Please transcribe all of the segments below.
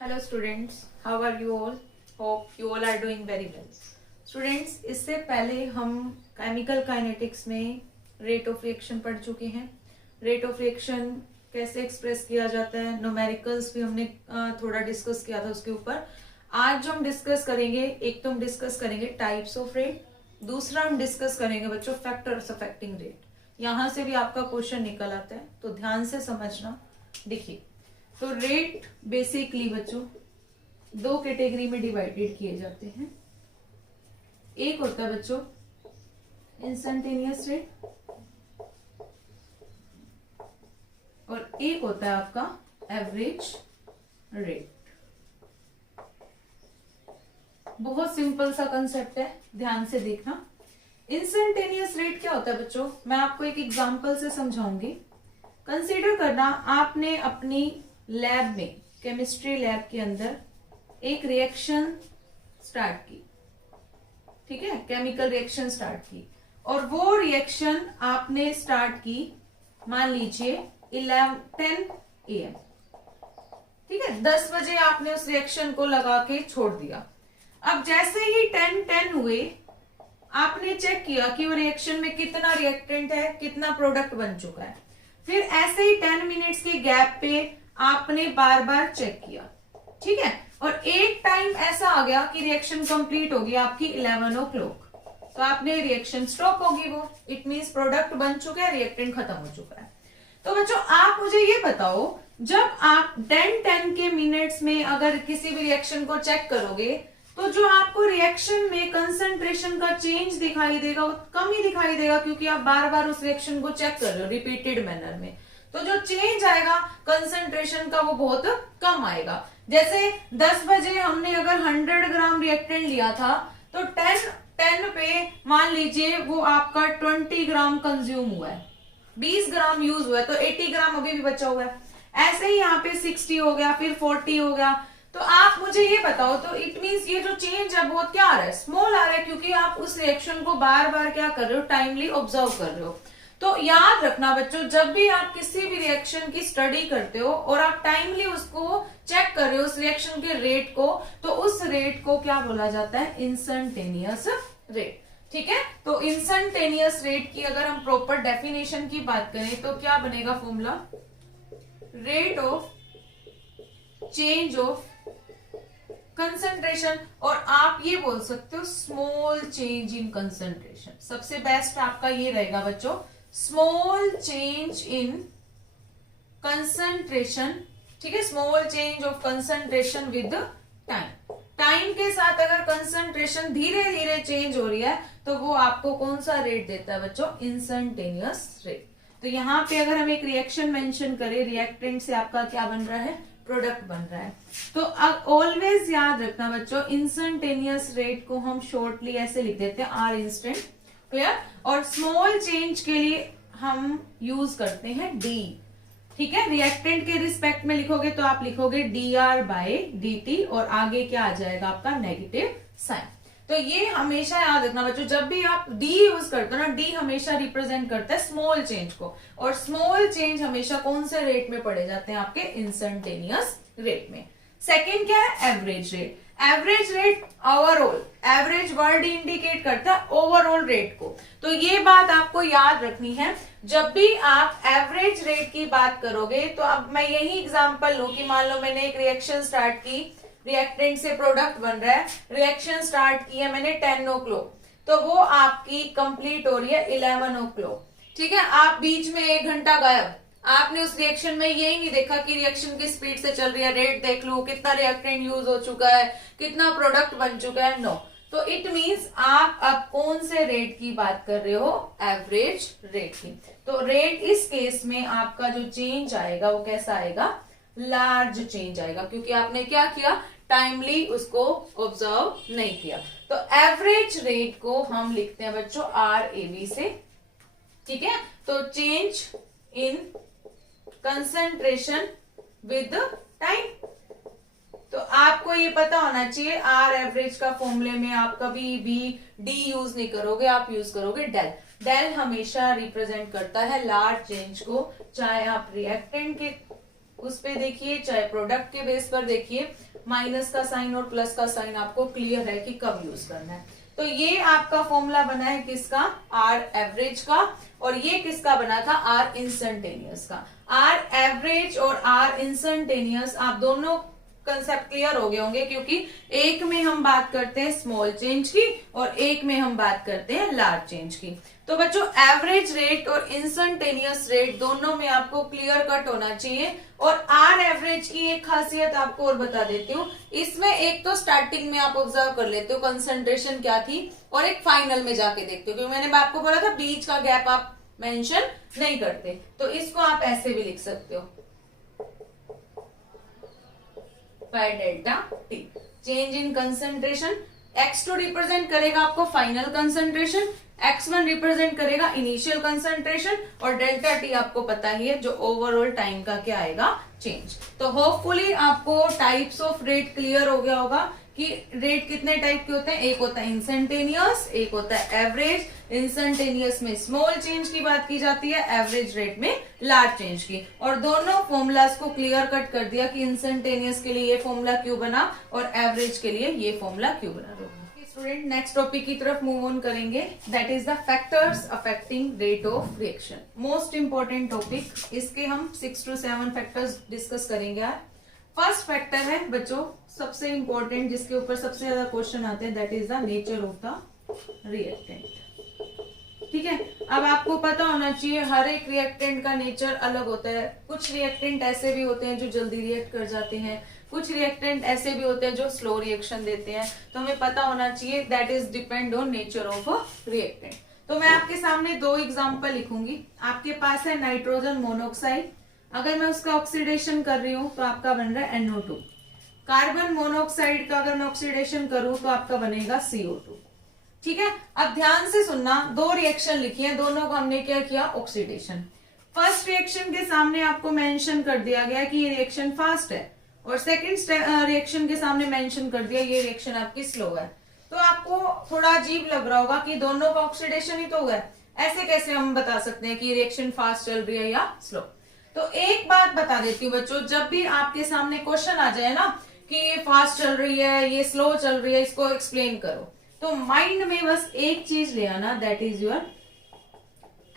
Hello students, how are you all? Hope you all are doing very well. Students, इससे पहले हम chemical kinetics में rate of reaction पढ़ चुके हैं। रेट ऑफ रिएक्शन कैसे एक्सप्रेस किया जाता है, न्यूमेरिकल्स भी हमने थोड़ा डिस्कस किया था उसके ऊपर। आज जो हम डिस्कस करेंगे, एक तो हम डिस्कस करेंगे टाइप्स ऑफ रेट, दूसरा हम डिस्कस करेंगे बच्चों फैक्टर्स अफेक्टिंग रेट। यहां से भी आपका क्वेश्चन निकल आता है, तो ध्यान से समझना। देखिए, तो रेट बेसिकली बच्चों दो कैटेगरी में डिवाइडेड किए जाते हैं। एक होता है बच्चों इंस्टेंटेनियस रेट और एक होता है आपका एवरेज रेट। बहुत सिंपल सा कंसेप्ट है, ध्यान से देखना। इंस्टेंटेनियस रेट क्या होता है बच्चों, मैं आपको एक एग्जांपल से समझाऊंगी। कंसीडर करना, आपने अपनी लैब में, केमिस्ट्री लैब के अंदर एक रिएक्शन स्टार्ट की, ठीक है, केमिकल रिएक्शन स्टार्ट की, और वो रिएक्शन आपने स्टार्ट की मान लीजिए 10 AM, ठीक है, 10 बजे आपने उस रिएक्शन को लगा के छोड़ दिया। अब जैसे ही 10 हुए, आपने चेक किया कि वो रिएक्शन में कितना रिएक्टेंट है, कितना प्रोडक्ट बन चुका है। फिर ऐसे ही 10 मिनट्स के गैप पे आपने बार बार चेक किया, ठीक है, और एक टाइम ऐसा आ गया कि रिएक्शन कंप्लीट होगी आपकी 11 o'clock, तो आपने रिएक्शन स्टॉप होगी वो, इट मींस प्रोडक्ट बन चुका है, रिएक्टेंट खत्म हो चुका है। तो बच्चों आप मुझे ये बताओ, जब आप 10 के मिनट्स में अगर किसी भी रिएक्शन को चेक करोगे, तो जो आपको रिएक्शन में कंसंट्रेशन का चेंज दिखाई देगा वो कम ही दिखाई देगा, क्योंकि आप बार बार उस रिएक्शन को चेक कर रहे हो रिपीटेड मैनर में। तो जो चेंज आएगा कंसंट्रेशन का वो बहुत कम आएगा। जैसे 10 बजे हमने अगर 100 ग्राम रिएक्टेंट लिया था, तो 10 पे मान लीजिए वो आपका 20 ग्राम कंज्यूम हुआ है, 20 ग्राम यूज हुआ है, तो 80 ग्राम अभी भी बचा हुआ है। ऐसे ही यहाँ पे 60 हो गया, फिर 40 हो गया। तो आप मुझे ये बताओ, तो इट मींस ये जो चेंज है बहुत क्या आ रहा है, स्मॉल आ रहा है, क्योंकि आप उस रिएक्शन को बार बार क्या कर रहे हो, टाइमली ऑब्जर्व कर रहे हो। तो याद रखना बच्चों, जब भी आप किसी भी रिएक्शन की स्टडी करते हो और आप टाइमली उसको चेक कर रहे हो, उस रिएक्शन के रेट को, तो उस रेट को क्या बोला जाता है, इंस्टेंटेनियस रेट, ठीक है। तो इंस्टेंटेनियस रेट की अगर हम प्रॉपर डेफिनेशन की बात करें तो क्या बनेगा formula, rate of change of concentration, और आप ये बोल सकते हो स्मॉल चेंज इन कंसंट्रेशन। सबसे बेस्ट आपका ये रहेगा बच्चों, स्मॉल चेंज इन कंसंट्रेशन, ठीक है, small change of concentration with time. Time के साथ अगर कंसंट्रेशन धीरे धीरे चेंज हो रही है, तो वो आपको कौन सा रेट देता है बच्चों, इंस्टेंटेनियस रेट। तो यहाँ पे अगर हम एक रिएक्शन मेंशन करें, रिएक्टेंट से आपका क्या बन रहा है, प्रोडक्ट बन रहा है। तो ऑलवेज याद रखना बच्चों, इंस्टेंटेनियस रेट को हम शॉर्टली ऐसे लिख देते हैं, आर इंस्टेंट, क्लियर। और स्मॉल चेंज के लिए हम यूज करते हैं डी, ठीक है। रिएक्टेंट के रिस्पेक्ट में लिखोगे तो आप लिखोगे dr/dt, और आगे क्या आ जाएगा आपका नेगेटिव साइन। तो ये हमेशा याद रखना बच्चों, जब भी आप डी यूज करते हो ना, डी हमेशा रिप्रेजेंट करता है स्मॉल चेंज को, और स्मॉल चेंज हमेशा कौन से रेट में पढ़े जाते हैं, आपके इंस्टेंटेनियस रेट में। सेकेंड क्या है, average rate. Average rate overall, average word indicate करता है ओवरऑल रेट को। तो ये बात आपको याद रखनी है, जब भी आप एवरेज रेट की बात करोगे, तो अब मैं यही एग्जांपल लूं कि मान लो मैंने एक रिएक्शन स्टार्ट की, रिएक्टेंट से प्रोडक्ट बन रहा है, रिएक्शन स्टार्ट की है मैंने 10 o'clock, तो वो आपकी कंप्लीट हो रही है 11 o'clock, ठीक है। आप बीच में 1 घंटा गायब, आपने उस रिएक्शन में यही नहीं देखा कि रिएक्शन की स्पीड से चल रही है, रेट देख लो, कितना रिएक्टेंट यूज हो चुका है, कितना प्रोडक्ट बन चुका है, नो। तो इट मींस आप अब कौन से रेट की बात कर रहे हो, एवरेज रेट की। तो रेट इस केस में आपका जो चेंज आएगा वो कैसा आएगा, लार्ज चेंज आएगा, क्योंकि आपने क्या किया, टाइमली उसको ऑब्जर्व नहीं किया। तो एवरेज रेट को हम लिखते हैं बच्चों RAB से, ठीक है। तो change in concentration with time. तो आपको ये पता होना चाहिए, आर एवरेज का फॉर्मूले में आप कभी भी डी यूज नहीं करोगे, आप यूज करोगे डेल। डेल हमेशा रिप्रेजेंट करता है लार्ज चेंज को, चाहे आप रिएक्टेंट के उस पे देखिए, चाहे प्रोडक्ट के बेस पर देखिए, माइनस का साइन और प्लस का साइन आपको क्लियर है कि कब यूज करना है। तो ये आपका फॉर्मूला बना है किसका, आर एवरेज का, और ये किसका बना था, आर इंस्टेंटेनियस का। आर एवरेज और आर इंस्टेंटेनियस, आप दोनों कंसेप्ट क्लियर हो गए होंगे, क्योंकि एक में हम बात करते हैं स्मॉल चेंज की और एक में हम बात करते हैं लार्ज चेंज की। तो बच्चों एवरेज रेट और इंस्टेंटेनियस रेट दोनों में आपको क्लियर कट होना चाहिए। और आर एवरेज की एक खासियत आपको और बता देती हूँ, इसमें एक तो स्टार्टिंग में आप ऑब्जर्व कर लेते हो कंसंट्रेशन क्या थी, और एक फाइनल में जाके देखते हो, क्योंकि मैंने आपको बोला था बीच का गैप आप मेंशन नहीं करते। तो इसको आप ऐसे भी लिख सकते हो, by delta T, change in concentration. x2 represent करेगा आपको फाइनल कंसंट्रेशन, x1 रिप्रेजेंट करेगा इनिशियल कंसंट्रेशन, और डेल्टा टी आपको पता ही है जो ओवरऑल टाइम का क्या आएगा, चेंज। तो होपफुली आपको टाइप्स ऑफ रेट क्लियर हो गया होगा कि रेट कितने टाइप के होते हैं। एक होता है इंस्टेंटेनियस, एक होता है एवरेज। इंस्टेंटेनियस में स्मॉल चेंज की बात की जाती है, एवरेज रेट में लार्ज चेंज की। और दोनों फॉर्मूलाज को क्लियर कट कर दिया कि इंस्टेंटेनियस के लिए ये फॉर्मूला क्यों बना और एवरेज के लिए ये फॉर्मूला क्यों बना। स्टूडेंट नेक्स्ट टॉपिक की तरफ मूव ऑन करेंगे, that is the factors affecting rate of reaction. Most important topic, इसके हम 6 to 7 फैक्टर्स डिस्कस करेंगे यार। फर्स्ट फैक्टर है बच्चों सबसे इंपॉर्टेंट, जिसके ऊपर सबसे ज्यादा क्वेश्चन आते हैं, that is the nature of the reactant. ठीक है, अब आपको पता होना चाहिए हर एक रिएक्टेंट का नेचर अलग होता है। कुछ रिएक्टेंट ऐसे भी होते हैं जो जल्दी रिएक्ट कर जाते हैं, कुछ रिएक्टेंट ऐसे भी होते हैं जो स्लो रिएक्शन देते हैं। तो हमें पता होना चाहिए, that is depend on nature of a reactant. तो मैं आपके सामने 2 एग्जांपल लिखूंगी। आपके पास है नाइट्रोजन मोनोऑक्साइड, अगर मैं उसका ऑक्सीडेशन कर रही हूं तो आपका बन रहा है NO2। कार्बन मोनोऑक्साइड का अगर मैं ऑक्सीडेशन करूं तो आपका बनेगा CO2। ठीक है, अब ध्यान से सुनना, 2 रिएक्शन लिखी है, दोनों को हमने क्या किया, ऑक्सीडेशन। फर्स्ट रिएक्शन के सामने आपको मेंशन कर दिया गया कि ये रिएक्शन फास्ट है, और सेकंड रिएक्शन के सामने मेंशन कर दिया ये रिएक्शन आपकी स्लो है। तो आपको थोड़ा अजीब लग रहा होगा कि दोनों का ऑक्सीडेशन ही तो हुआ है, ऐसे कैसे हम बता सकते हैं कि रिएक्शन फास्ट चल रही है या स्लो। तो एक बात बता देती हूँ बच्चों, जब भी आपके सामने क्वेश्चन आ जाए ना कि ये फास्ट चल रही है, ये स्लो चल रही है, इसको एक्सप्लेन करो, तो माइंड में बस एक चीज ले आना, that is your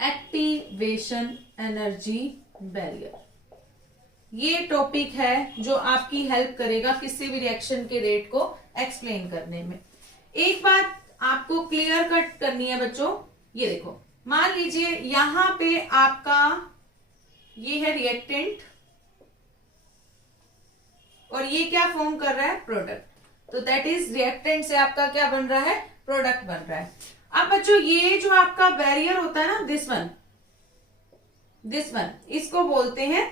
activation energy barrier. ये टॉपिक है जो आपकी हेल्प करेगा किसी भी रिएक्शन के रेट को एक्सप्लेन करने में। एक बात आपको क्लियर कट करनी है बच्चों, ये देखो, मान लीजिए यहां पे आपका ये है रिएक्टेंट और ये क्या फॉर्म कर रहा है, प्रोडक्ट। तो दैट इज रिएक्टेंट से आपका क्या बन रहा है, प्रोडक्ट बन रहा है। अब बच्चों ये जो आपका बैरियर होता है ना, दिस वन, इसको बोलते हैं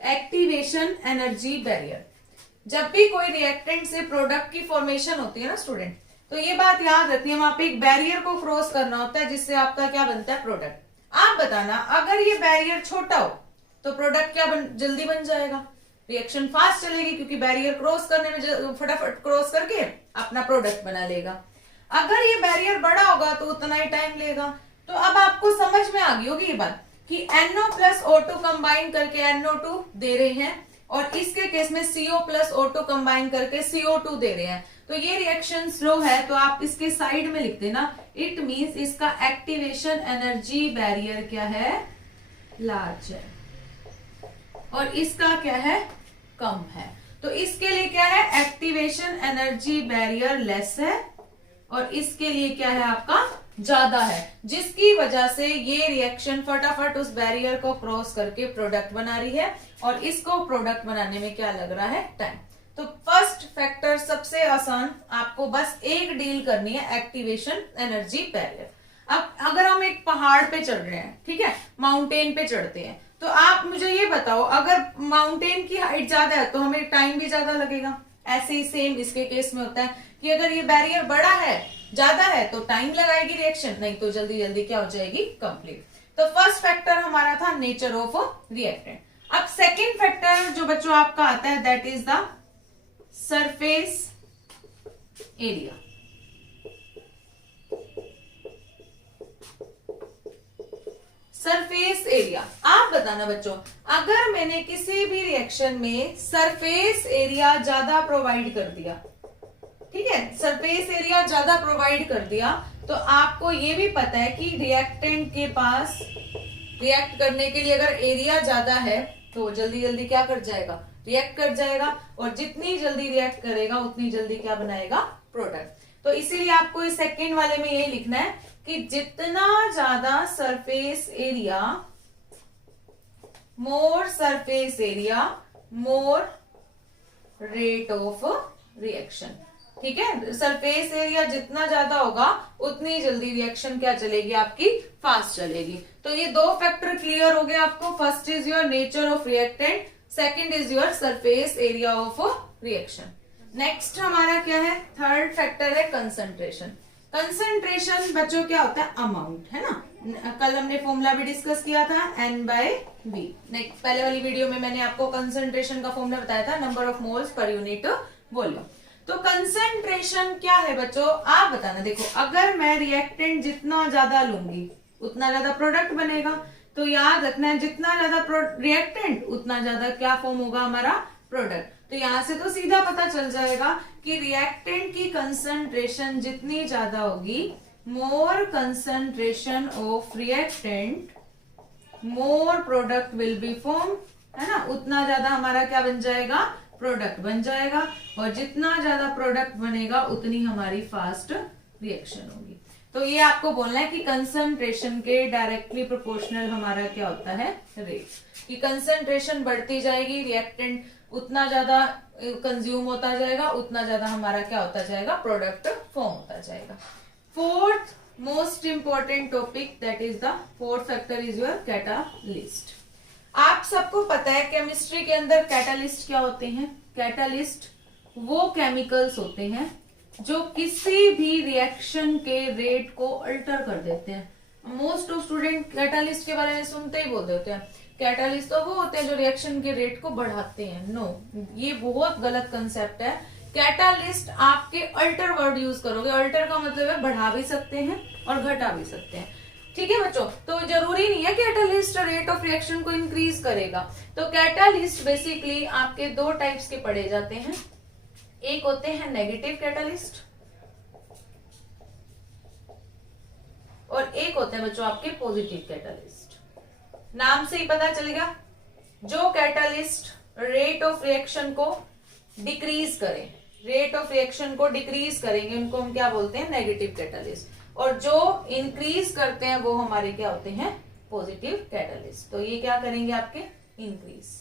एक्टिवेशन एनर्जी बैरियर। जब भी कोई रिएक्टेंट से प्रोडक्ट की फॉर्मेशन होती है ना स्टूडेंट, तो ये बात याद रखनी है, वहां पे एक बैरियर को क्रॉस करना होता है जिससे आपका क्या बनता है, प्रोडक्ट। आप बताना, अगर ये बैरियर छोटा हो तो प्रोडक्ट क्या जल्दी बन जाएगा, रिएक्शन फास्ट चलेगी, क्योंकि बैरियर क्रॉस करने में फटाफट क्रॉस करके अपना प्रोडक्ट बना लेगा। अगर ये बैरियर बड़ा होगा तो उतना ही टाइम लेगा। तो अब आपको समझ में आ गई होगी ये बात कि NO प्लस O2 कंबाइन करके NO2 दे रहे हैं, और इसके केस में CO प्लस O2 कंबाइन करके CO2 दे रहे हैं। तो ये रिएक्शन स्लो है, तो आप इसके साइड में लिख देना, इट मींस इसका एक्टिवेशन एनर्जी बैरियर क्या है, लार्ज है, और इसका क्या है, कम है। तो इसके लिए क्या है, एक्टिवेशन एनर्जी बैरियर लेस है, और इसके लिए क्या है आपका, ज्यादा है, जिसकी वजह से ये रिएक्शन फटाफट उस बैरियर को क्रॉस करके प्रोडक्ट बना रही है, और इसको प्रोडक्ट बनाने में क्या लग रहा है, टाइम। तो फर्स्ट फैक्टर सबसे आसान, आपको बस एक डील करनी है, एक्टिवेशन एनर्जी बैरियर। अब अगर हम एक पहाड़ पे चढ़ रहे हैं, ठीक है, माउंटेन पे चढ़ते हैं, तो आप मुझे ये बताओ, अगर माउंटेन की हाइट ज्यादा है तो हमें टाइम भी ज्यादा लगेगा। ऐसे ही सेम इसके केस में होता है कि अगर ये बैरियर बड़ा है, ज्यादा है, तो टाइम लगाएगी रिएक्शन, नहीं तो जल्दी जल्दी क्या हो जाएगी, कंप्लीट। तो फर्स्ट फैक्टर हमारा था नेचर ऑफ रिएक्टेंट। अब सेकेंड फैक्टर जो बच्चों आपका आता है, that is the surface area. Surface area, आप बताना बताना बच्चों, अगर मैंने किसी भी रिएक्शन में सरफेस एरिया ज्यादा प्रोवाइड कर दिया, ठीक है, सरफेस एरिया ज्यादा प्रोवाइड कर दिया, तो आपको ये भी पता है कि रिएक्टेंट के पास रिएक्ट करने के लिए अगर एरिया ज्यादा है तो जल्दी जल्दी क्या कर जाएगा, रिएक्ट कर जाएगा, और जितनी जल्दी रिएक्ट करेगा उतनी जल्दी क्या बनाएगा, प्रोडक्ट। तो इसीलिए आपको इस सेकेंड वाले में यही लिखना है कि जितना ज्यादा surface area, more surface area more rate of reaction. ठीक है, सरफेस एरिया जितना ज्यादा होगा उतनी जल्दी रिएक्शन क्या चलेगी, आपकी फास्ट चलेगी। तो ये दो फैक्टर क्लियर हो गए आपको। First is your nature of reactant, second is your surface area of reaction. Next हमारा क्या है, थर्ड फैक्टर है कंसंट्रेशन। कंसंट्रेशन बच्चों क्या होता है, अमाउंट, है ना। कल हमने फॉर्मूला भी डिस्कस किया था N/V। नेक्स्ट पहले वाली वीडियो में मैंने आपको कंसंट्रेशन का फॉर्मूला बताया था, number of moles per unit volume. तो कंसंट्रेशन क्या है बच्चों, आप बताना। देखो, अगर मैं रिएक्टेंट जितना ज्यादा लूंगी उतना ज्यादा प्रोडक्ट बनेगा, तो याद रखना है जितना ज्यादा रिएक्टेंट उतना ज्यादा क्या फॉर्म होगा, हमारा प्रोडक्ट। तो यहां से तो सीधा पता चल जाएगा कि रिएक्टेंट की कंसंट्रेशन जितनी ज्यादा होगी, more concentration of reactant more product will be form, है ना। उतना ज्यादा हमारा क्या बन जाएगा, प्रोडक्ट बन जाएगा, और जितना ज्यादा प्रोडक्ट बनेगा उतनी हमारी फास्ट रिएक्शन होगी। तो ये आपको बोलना है कि कंसंट्रेशन के डायरेक्टली प्रोपोर्शनल हमारा क्या होता है, रेट। कि कंसंट्रेशन बढ़ती जाएगी, रिएक्टेंट उतना ज्यादा कंज्यूम होता जाएगा, उतना ज्यादा हमारा क्या होता जाएगा, प्रोडक्ट फॉर्म होता जाएगा। Fourth most important topic, that is the fourth factor is your catalyst. आप सबको पता है केमिस्ट्री के अंदर कैटालिस्ट क्या होते हैं। कैटालिस्ट वो केमिकल्स होते हैं जो किसी भी रिएक्शन के रेट को अल्टर कर देते हैं। मोस्ट ऑफ स्टूडेंट कैटालिस्ट के बारे में सुनते ही बोल देते हैं कैटालिस्ट तो वो होते हैं जो रिएक्शन के रेट को बढ़ाते हैं। नो, ये बहुत गलत कंसेप्ट है। कैटालिस्ट आपके अल्टर वर्ड यूज करोगे, अल्टर का मतलब है बढ़ा भी सकते हैं और घटा भी सकते हैं। ठीक है बच्चों, तो जरूरी नहीं है कि कैटालिस्ट रेट ऑफ रिएक्शन को इंक्रीज करेगा। तो कैटालिस्ट बेसिकली आपके दो टाइप्स के पढ़े जाते हैं। एक होते हैं नेगेटिव कैटालिस्ट और एक होते हैं बच्चों आपके पॉजिटिव कैटालिस्ट। नाम से ही पता चलेगा, जो कैटालिस्ट रेट ऑफ रिएक्शन को डिक्रीज करें, रेट ऑफ रिएक्शन को डिक्रीज करेंगे, उनको हम क्या बोलते हैं, नेगेटिव कैटालिस्ट। और जो इंक्रीज करते हैं वो हमारे क्या होते हैं, पॉजिटिव कैटालिस्ट। तो ये क्या करेंगे, आपके इंक्रीज।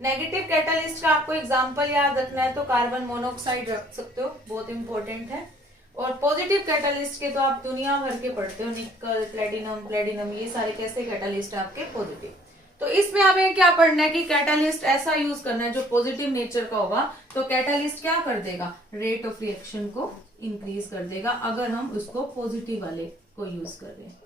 नेगेटिव कैटालिस्ट का आपको एग्जांपल याद रखना है तो कार्बन मोनोऑक्साइड रख सकते हो, बहुत इंपॉर्टेंट है। और पॉजिटिव कैटालिस्ट के तो आप दुनिया भर के पढ़ते हो, निकल, प्लेटिनम, ये सारे कैसे कैटालिस्ट है आपके पॉजिटिव। तो इसमें हमें क्या पढ़ना है कि कैटालिस्ट ऐसा यूज करना है जो पॉजिटिव नेचर का होगा। तो कैटालिस्ट क्या कर देगा, रेट ऑफ रिएक्शन को इंक्रीज कर देगा अगर हम उसको पॉजिटिव वाले को यूज कर रहे हैं।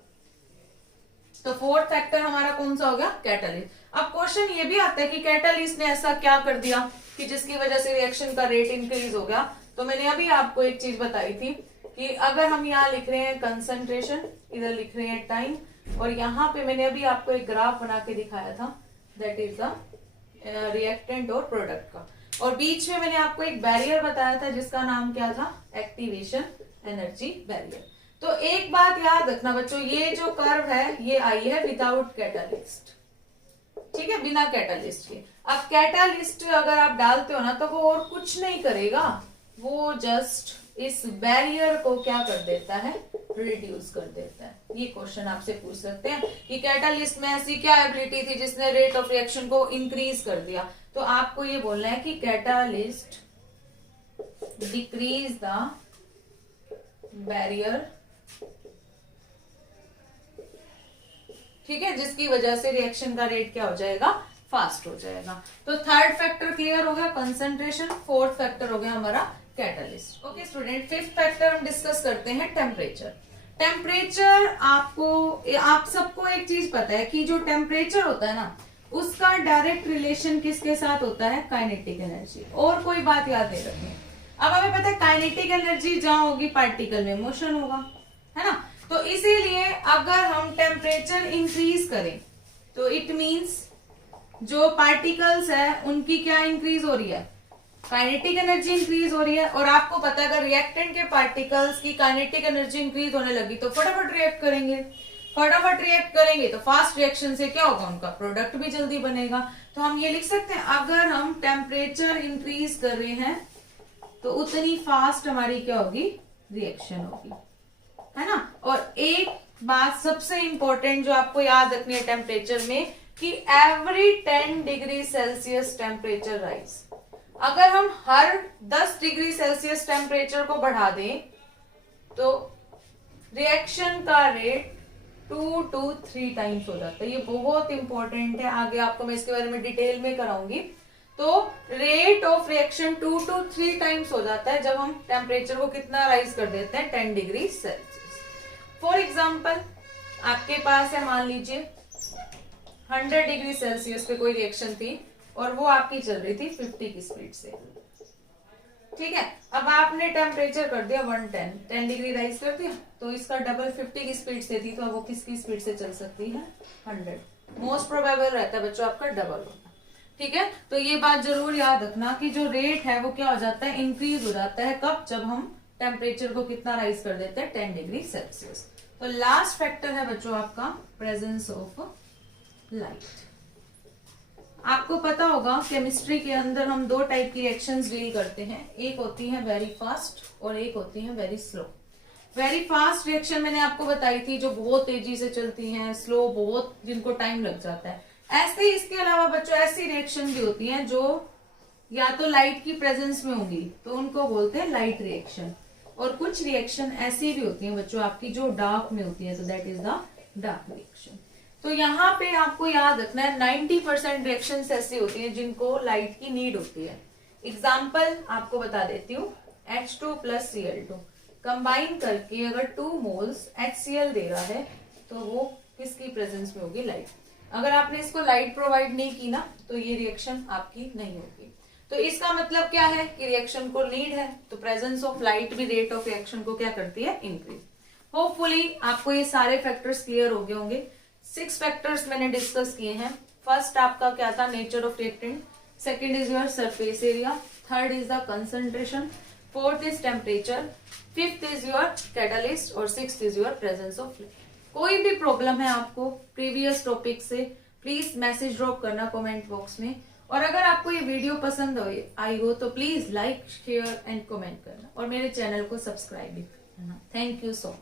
तो फोर्थ फैक्टर हमारा कौन सा हो गया, कैटालिस्ट। अब क्वेश्चन ये भी आता है कि कैटालिस्ट ने ऐसा क्या कर दिया कि जिसकी वजह से रिएक्शन का रेट इंक्रीज हो गया। तो मैंने अभी आपको एक चीज बताई थी कि अगर हम यहाँ लिख रहे हैं कंसंट्रेशन, इधर लिख रहे हैं टाइम, और यहाँ पे मैंने अभी आपको एक ग्राफ बना के दिखाया था, दैट इज द रिएक्टेंट और प्रोडक्ट का, और बीच में मैंने आपको एक बैरियर बताया था जिसका नाम क्या था, एक्टिवेशन एनर्जी बैरियर। तो एक बात याद रखना बच्चों, ये जो कर्व है ये आई है विदाउट कैटालिस्ट, ठीक है, बिना कैटालिस्ट के। अब कैटालिस्ट अगर आप डालते हो ना तो वो और कुछ नहीं करेगा, वो जस्ट इस बैरियर को क्या कर देता है, रिड्यूस कर देता है। ये क्वेश्चन आपसे पूछ सकते हैं कि कैटालिस्ट में ऐसी क्या एबिलिटी थी जिसने रेट ऑफ रिएक्शन को इंक्रीज कर दिया। तो आपको ये बोलना है कि कैटालिस्ट डिक्रीज द बैरियर, ठीक है, जिसकी वजह से रिएक्शन का रेट क्या हो जाएगा, फास्ट हो जाएगा। तो थर्ड फैक्टर क्लियर हो गया, कंसंट्रेशन। फोर्थ फैक्टर हो गया हमारा catalyst. Okay student, fifth factor हम डिस्कस करते हैं, टेम्परेचर। टेम्परेचर आपको, आप सबको एक चीज पता है कि जो टेम्परेचर होता है ना उसका डायरेक्ट रिलेशन किसके साथ होता है, काइनेटिक एनर्जी। और कोई बात याद नहीं रखनी। अब हमें पता है काइनेटिक एनर्जी जहां होगी पार्टिकल में मोशन होगा, है ना। तो इसीलिए अगर हम टेम्परेचर इंक्रीज करें तो इट मीन्स जो पार्टिकल्स है उनकी क्या इंक्रीज हो रही है, काइनेटिक एनर्जी इंक्रीज हो रही है। और आपको पता है अगर रिएक्टेंट के पार्टिकल्स की काइनेटिक एनर्जी इंक्रीज होने लगी तो फटाफट रिएक्ट करेंगे, फटाफट रिएक्ट करेंगे तो फास्ट रिएक्शन से क्या होगा, उनका प्रोडक्ट भी जल्दी बनेगा। तो हम ये लिख सकते हैं अगर हम टेम्परेचर इंक्रीज कर रहे हैं तो उतनी फास्ट हमारी क्या होगी, रिएक्शन होगी, है ना। और एक बात सबसे इंपॉर्टेंट जो आपको याद रखनी है टेम्परेचर में कि every 10 degree Celsius temperature rise, अगर हम हर 10 डिग्री सेल्सियस टेम्परेचर को बढ़ा दें तो रिएक्शन का रेट 2 to 3 टाइम्स हो जाता है। ये बहुत इंपॉर्टेंट है, आगे आपको मैं इसके बारे में डिटेल में कराऊंगी। तो rate of reaction 2 to 3 times हो जाता है जब हम टेम्परेचर को कितना राइज कर देते हैं, 10 डिग्री सेल्सियस। फॉर एग्जाम्पल आपके पास है, मान लीजिए 100 डिग्री सेल्सियस पे कोई रिएक्शन थी और वो आपकी चल रही थी 50 की स्पीड से, ठीक है। अब आपने टेम्परेचर कर दिया 110, 10 डिग्री राइज कर दिया, तो इसका डबल 50 की स्पीड से थी तो अब वो किसकी स्पीड से चल सकती है, 100। मोस्ट प्रोबेबल रहता है बच्चों आपका डबल होना, ठीक है। तो ये बात जरूर याद रखना कि जो रेट है वो क्या हो जाता है, इंक्रीज हो जाता है। कब, जब हम टेम्परेचर को कितना राइज कर देते हैं, 10 डिग्री सेल्सियस। तो लास्ट फैक्टर है बच्चों आपका प्रेजेंस ऑफ लाइट। आपको पता होगा केमिस्ट्री के अंदर हम दो टाइप की रिएक्शंस डील करते हैं, एक होती है वेरी फास्ट और एक होती है very slow. Very fast reaction मैंने आपको बताई थी जो बहुत तेजी से चलती हैं, स्लो बहुत जिनको टाइम लग जाता है। ऐसे ही इसके अलावा बच्चों ऐसी रिएक्शन भी होती हैं जो या तो लाइट की प्रेजेंस में होंगी तो उनको बोलते हैं लाइट रिएक्शन, और कुछ रिएक्शन ऐसी भी होती हैं बच्चों आपकी जो डार्क में होती है, तो that is the dark reaction. तो यहाँ पे आपको याद रखना है 90% रिएक्शंस ऐसी होती हैं जिनको लाइट की नीड होती है। एग्जाम्पल आपको बता देती हूँ, H2 प्लस Cl2 कंबाइन करके अगर 2 मोल्स HCl दे रहा है तो वो किसकी प्रेजेंस में होगी, लाइट। अगर आपने इसको लाइट प्रोवाइड नहीं की ना तो ये रिएक्शन आपकी नहीं होगी। तो इसका मतलब क्या है कि रिएक्शन को नीड है, तो प्रेजेंस ऑफ लाइट भी रेट ऑफ रिएक्शन को क्या करती है, इंक्रीज। होपफुली आपको ये सारे फैक्टर्स क्लियर हो गए होंगे। 6 फैक्टर्स मैंने डिस्कस किए हैं। फर्स्ट आपका क्या था, nature of reactant, second is your surface area, third is the concentration, fourth is temperature, fifth is your catalyst और sixth is your presence of light. कोई भी प्रॉब्लम है आपको प्रीवियस टॉपिक से, प्लीज मैसेज ड्रॉप करना comment box में। और अगर आपको ये वीडियो पसंद आई हो तो please like, share and comment करना और मेरे चैनल को सब्सक्राइब भी करना। Thank you so much.